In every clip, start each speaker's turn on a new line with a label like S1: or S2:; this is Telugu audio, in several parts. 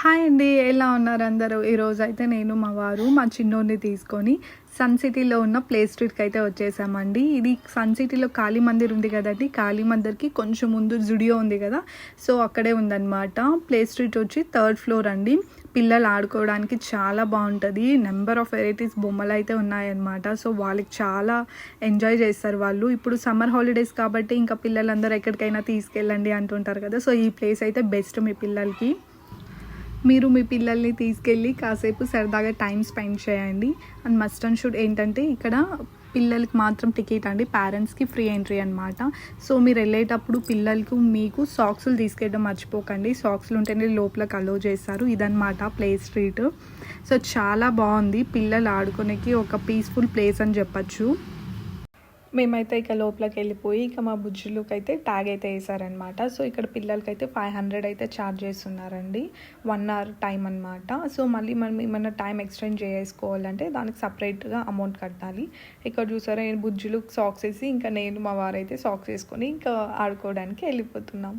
S1: హాయ్ అండి ఎలా ఉన్నారు అందరూ? ఈరోజు అయితే నేను మా వారు మా చిన్నోడిని తీసుకొని సన్ సిటీలో ఉన్న ప్లే స్ట్రీట్కి అయితే వచ్చేసామండి. ఇది సన్ సిటీలో కాళీ మందిర్ ఉంది కదండి. కాళీ మందిర్కి కొంచెం ముందు జుడియో ఉంది కదా. సో అక్కడే ఉందన్నమాట. ప్లే స్ట్రీట్ వచ్చి థర్డ్ ఫ్లోర్ అండి. పిల్లలు ఆడుకోవడానికి చాలా బాగుంటుంది. నెంబర్ ఆఫ్ వెరైటీస్ బొమ్మలు అయితే ఉన్నాయన్నమాట. సో వాళ్ళకి చాలా ఎంజాయ్ చేస్తారు వాళ్ళు. ఇప్పుడు సమ్మర్ హాలిడేస్ కాబట్టి ఇంకా పిల్లలందరూ ఎక్కడికైనా తీసుకెళ్ళండి అంటుంటారు కదా. సో ఈ ప్లేస్ అయితే బెస్ట్ మీ పిల్లలకి. మీరు మీ పిల్లల్ని తీసుకెళ్ళి కాసేపు సరదాగా టైం స్పెండ్ చేయండి. అండ్ మస్ట్ అండ్ షుడ్ ఏంటంటే ఇక్కడ పిల్లలకి మాత్రం టికెట్ అండి. పేరెంట్స్కి ఫ్రీ ఎంట్రీ అనమాట సో మీరు వెళ్ళేటప్పుడు పిల్లలకు మీకు సాక్స్లు తీసుకెళ్ళడం మర్చిపోకండి. సాక్స్లు ఉంటేనే లోపలకి అలో చేస్తారు. ఇదనమాట ప్లే స్ట్రీట్ సో చాలా బాగుంది. పిల్లలు ఆడుకునేకి ఒక పీస్ఫుల్ ప్లేస్ అని చెప్పచ్చు. మేమైతే ఇక లోపలికి వెళ్ళిపోయి ఇక మా బుజ్జులకి అయితే ట్యాగ్ అయితే వేసారనమాట సో ఇక్కడ పిల్లలకి అయితే ఫైవ్ హండ్రెడ్ అయితే ఛార్జ్ చేస్తున్నారండి. వన్ అవర్ టైం అనమాట సో మళ్ళీ మనం ఏమైనా టైం ఎక్స్టెండ్ చేసుకోవాలంటే దానికి సపరేట్గా అమౌంట్ కట్టాలి. ఇక్కడ చూసారా నేను బుజ్జులు సాక్స్ వేసి ఇంకా నేను మా వారైతే సాక్స్ వేసుకొని ఇంకా ఆడుకోవడానికి వెళ్ళిపోతున్నాం.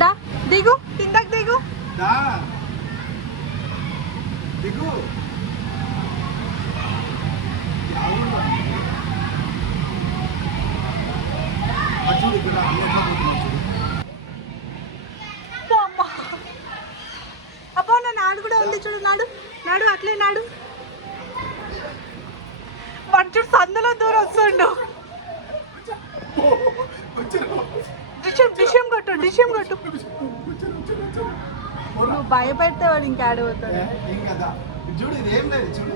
S1: దా దిగు కిందకి దిగు
S2: దా దిగు చూడు ఇక్కడ ఎట్లా పోతున్నావు చూడు
S1: అమ్మా అబ్బా నా నాడు కూడా ఉంది చూడు నాడు నాడు అట్లే నాడు వాడు చూడు సందులో దూరం వస్తుండు డిషం విషయం కొట్టు. నువ్వు భయపెడితే వాడు ఇంకా ఆడిపోతాడు
S2: ఏం కదా? చూడు ఇది ఏం లేదు చూడు.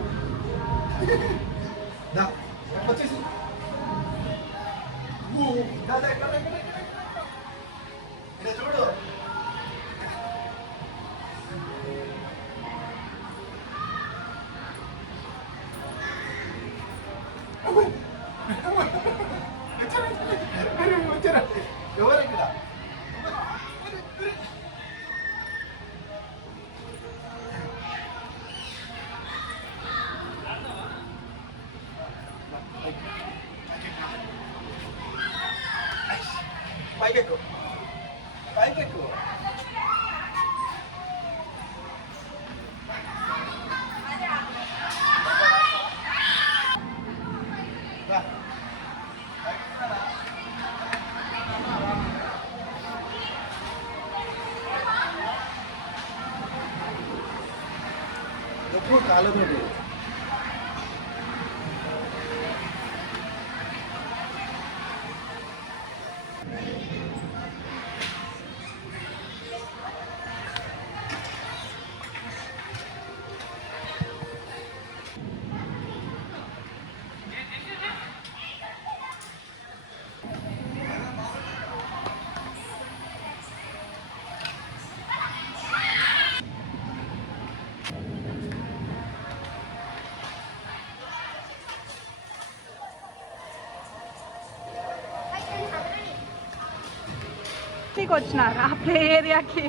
S2: వచ్చేసి.
S1: నీకు వచ్చినారు ఆ ప్లే ఏరియాకి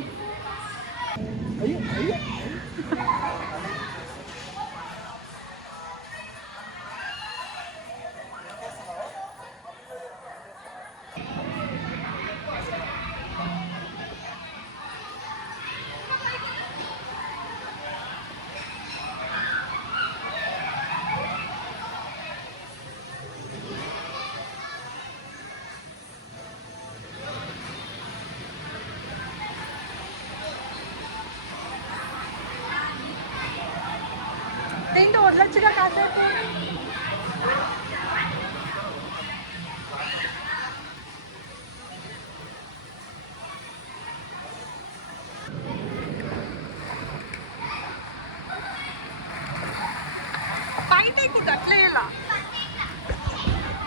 S1: వదలొచ్చుగా కాసేపు.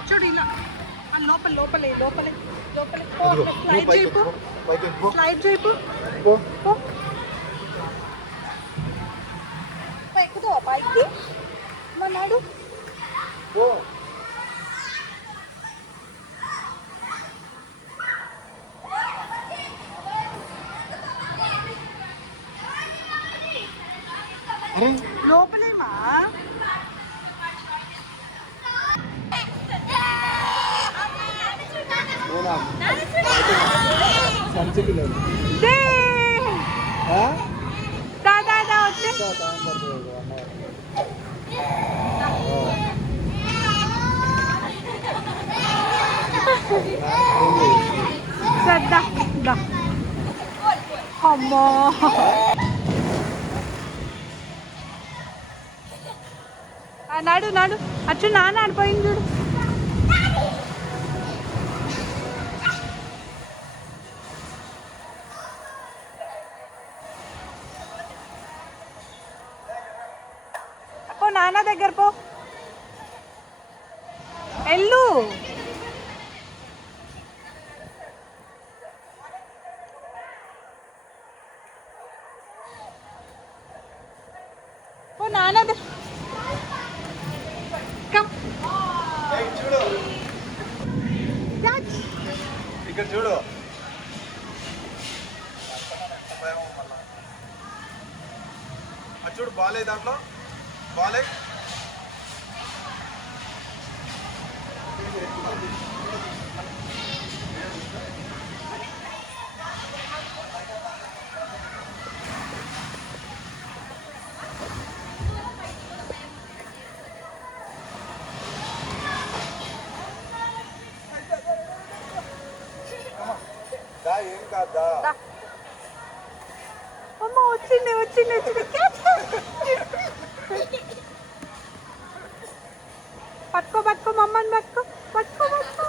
S1: చూడు ఇలా. ఆ లోపల లోపలే లోపలే లోపలే. స్లైడ్ చేయపు స్లైడ్ చేయపు
S2: అరే
S1: లోపలేమా
S2: అవునా సంచి పిల్లలు
S1: దే నాడు నాడు. అచ్చు నాన్న ఆడిపోయింది చూడు. పో నాన్న దగ్గర పో. ఎల్లు పో నాన్న దగ్గర కమ్
S2: ఏయ్, చూడు
S1: Touch.
S2: ఇక్కడ చూడు. చూడు బాలే దాంట్లో. బాలే ఏం కాదా
S1: అమ్మ వచ్చింది వచ్చింది వచ్చింది Catch. పట్టుకో పట్టుకో మమ్మల్ని పట్టుకో పట్టుకో పట్టుకో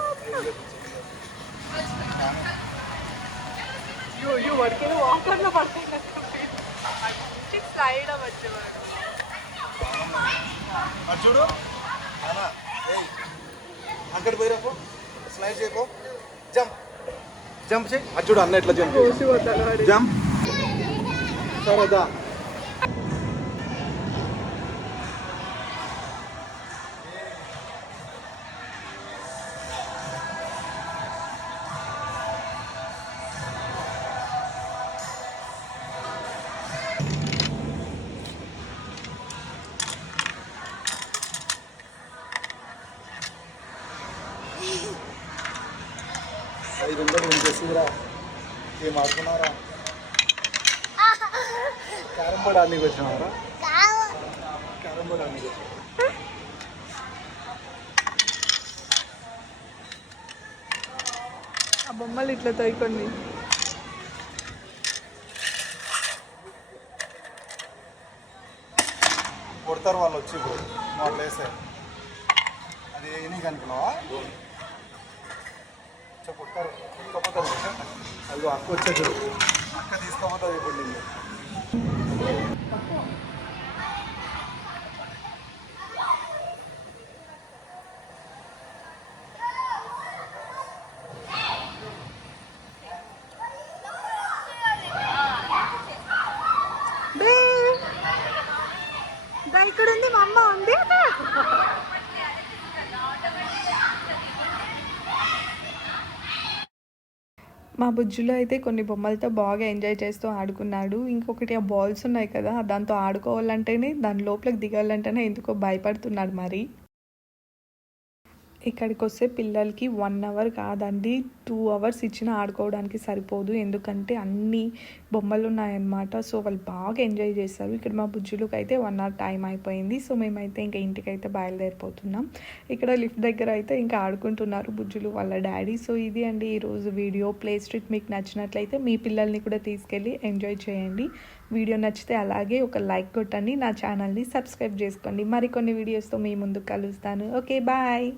S1: యూ యూ పడుకుని వాకర్లో పడుకున్నట్టు సైడ్ వచ్చేవాడు
S2: అది చూడు అలా ఏయ్ అక్కడ పోయిరాపో స్లైడ్ చేయపో జంప్ జంప్ చేయి. అది చూడు అన్న ఎట్లా జంప్ జంప్. సరే దా ఐదు వందలు ఏం చేసిందిరా ఏం ఆడుకున్నారా క్యారం బోర్డ్ ఆడనీకి వచ్చినారా క్యారం బోర్డ్ ఆడనీకి వచ్చినా
S1: ఆ బొమ్మలు ఇట్లా తోయకండి
S2: కొడతారు వాళ్ళు వచ్చి ఇప్పుడు. వేసే అది నీకు అనుకున్నావా? కొడతారు. తీసుకోపోతారు అది అక్క వచ్చే అక్క తీసుకోపోతుంది ఇప్పుడు నిన్ను
S1: బే దా ఇక్కడ ఉంది మా అమ్మ ఉంది మా బుజ్జులో అయితే కొన్ని బొమ్మలతో బాగా ఎంజాయ్ చేస్తూ ఆడుకున్నాడు. ఇంకొకటి ఆ బాల్స్ ఉన్నాయి కదా దాంతో ఆడుకోవాలంటేనే దాని లోపలికి దిగాలంటేనే ఎందుకో భయపడుతున్నాడు మరి. ఇక్కడికి వస్తే పిల్లలకి వన్ అవర్ కాదండి టూ అవర్స్ ఇచ్చిన ఆడుకోవడానికి సరిపోదు. ఎందుకంటే అన్ని బొమ్మలు ఉన్నాయన్నమాట సో వాళ్ళు బాగా ఎంజాయ్ చేస్తారు. ఇక్కడ మా బుజ్జులకు అయితే వన్ అవర్ టైం అయిపోయింది. సో మేమైతే ఇంకా ఇంటికైతే బయలుదేరిపోతున్నాం. ఇక్కడ లిఫ్ట్ దగ్గర అయితే ఇంకా ఆడుకుంటున్నారు బుజ్జులు వాళ్ళ డాడీ. సో ఇది అండి ఈరోజు వీడియో. ప్లే స్ట్రీట్ మీకు నచ్చినట్లయితే మీ పిల్లల్ని కూడా తీసుకెళ్ళి ఎంజాయ్ చేయండి. వీడియో నచ్చితే అలాగే ఒక లైక్ కొట్టండి. నా ఛానల్ని సబ్స్క్రైబ్ చేసుకోండి. మరికొన్ని వీడియోస్తో మీ ముందుకు కలుస్తాను. Okay bye.